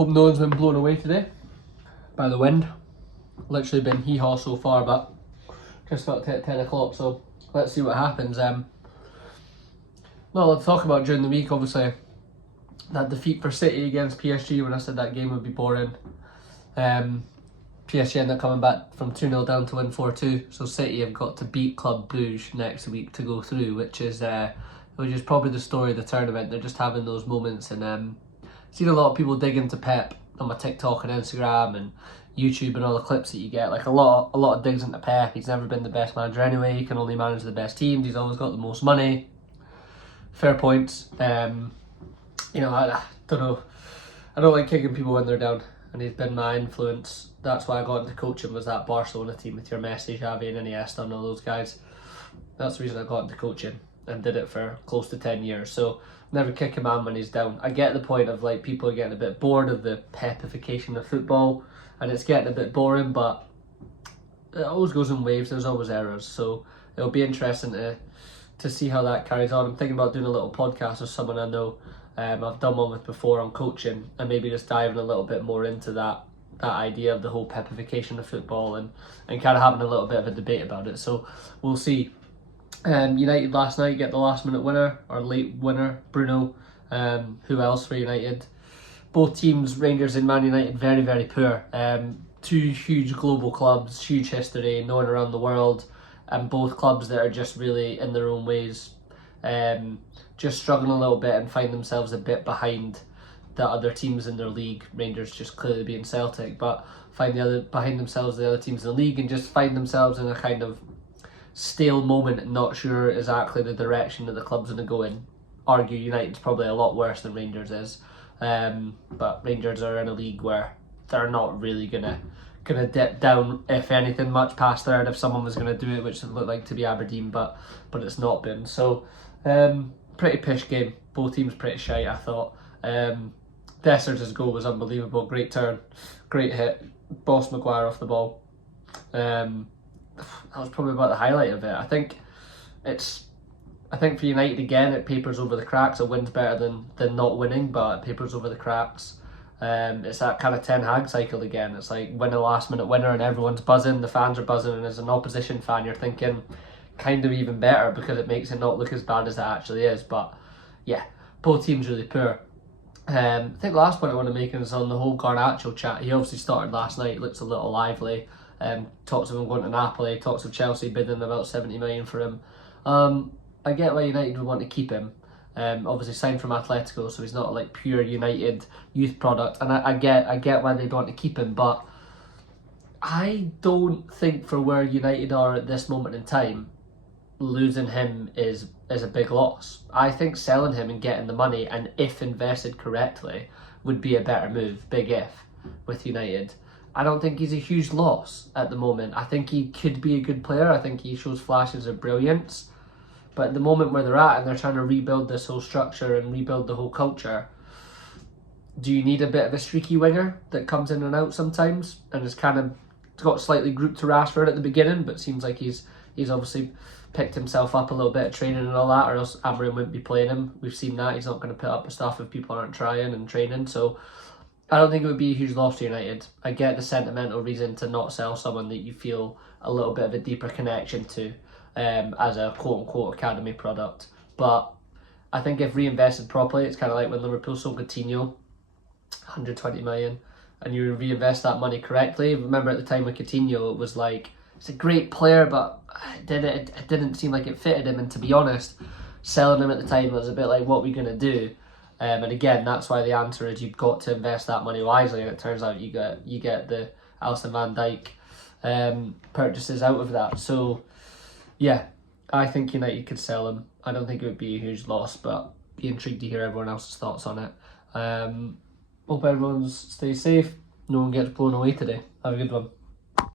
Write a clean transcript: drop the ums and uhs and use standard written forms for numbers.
Hope no one's been blown away today by the wind. Literally been hee-haw so far, but just got to 10 o'clock, so let's see what happens. Not a lot to talk about during the week, obviously. That defeat for City against PSG, when I said that game would be boring. PSG ended up coming back from 2-0 down to win 4-2, so City have got to beat Club Brugge next week to go through, which is probably the story of the tournament. They're just having those moments, and seen a lot of people dig into Pep on my TikTok and Instagram and YouTube and all the clips that you get. Like a lot of digs into Pep. He's never been the best manager anyway. He can only manage the best teams. He's always got the most money. Fair points. I don't know. I don't like kicking people when they're down, and he's been my influence. That's why I got into coaching, was that Barcelona team with your Messi, Xavi and Iniesta and all those guys. That's the reason I got into coaching and did it for close to 10 years. So never kick a man when he's down. I get the point of like people are getting a bit bored of the pepification of football, and it's getting a bit boring, but it always goes in waves. There's always errors, so it'll be interesting to see how that carries on. I'm thinking about doing a little podcast with someone I know I've done one with before on coaching, and maybe just diving a little bit more into that idea of the whole pepification of football and kind of having a little bit of a debate about it. So we'll see. United last night get the last minute winner, or late winner, Bruno. Who else for United? Both teams, Rangers and Man United, very, very poor. Two huge global clubs, huge history, known around the world, and both clubs that are just really in their own ways, just struggling a little bit and find themselves a bit behind the other teams in their league. Rangers just clearly being Celtic, but behind themselves the other teams in the league, and just find themselves in a kind of stale moment and not sure exactly the direction that the club's going to go in. Argue United's probably a lot worse than Rangers is, but Rangers are in a league where they're not really gonna dip down, if anything, much past third if someone was going to do it, which it looked like to be Aberdeen, but it's not been. So pretty pish game. Both teams pretty shite, I thought. Dessers' goal was unbelievable. Great turn, great hit. Boss Maguire off the ball. That was probably about the highlight of it. I think for United again, it papers over the cracks. A win's better than not winning, but it papers over the cracks. It's that kind of Ten Hag cycle again. It's like win a last minute winner and everyone's buzzing, the fans are buzzing, and as an opposition fan you're thinking kind of even better because it makes it not look as bad as it actually is. But yeah, both teams really poor. I think the last point I want to make is on the whole Garnacho chat. He obviously started last night, looks a little lively. Talks of him going to Napoli, talks of Chelsea bidding about 70 million for him. I get why United would want to keep him. Obviously signed from Atletico, so he's not like pure United youth product, and I get why they'd want to keep him, but I don't think for where United are at this moment in time, losing him is a big loss. I think selling him and getting the money, and if invested correctly, would be a better move, big if, with United. I don't think he's a huge loss at the moment. I think he could be a good player. I think he shows flashes of brilliance. But at the moment where they're at, and they're trying to rebuild this whole structure and rebuild the whole culture, do you need a bit of a streaky winger that comes in and out sometimes, and has kind of got slightly grouped to Rashford at the beginning, but seems like he's obviously picked himself up a little bit of training and all that, or else Amorim wouldn't be playing him. We've seen that. He's not going to put up with stuff if people aren't trying and training. So I don't think it would be a huge loss to United. I get the sentimental reason to not sell someone that you feel a little bit of a deeper connection to, as a quote-unquote academy product. But I think if reinvested properly, it's kind of like when Liverpool sold Coutinho, 120 million, and you reinvest that money correctly. Remember at the time with Coutinho, it was like, it's a great player, but it didn't seem like it fitted him. And to be honest, selling him at the time was a bit like, what are we going to do? And again, that's why the answer is you've got to invest that money wisely. And it turns out you get the Alisson Van Dijk purchases out of that. So yeah, I think United could sell him. I don't think it would be a huge loss, but be intrigued to hear everyone else's thoughts on it. Hope everyone stays safe. No one gets blown away today. Have a good one.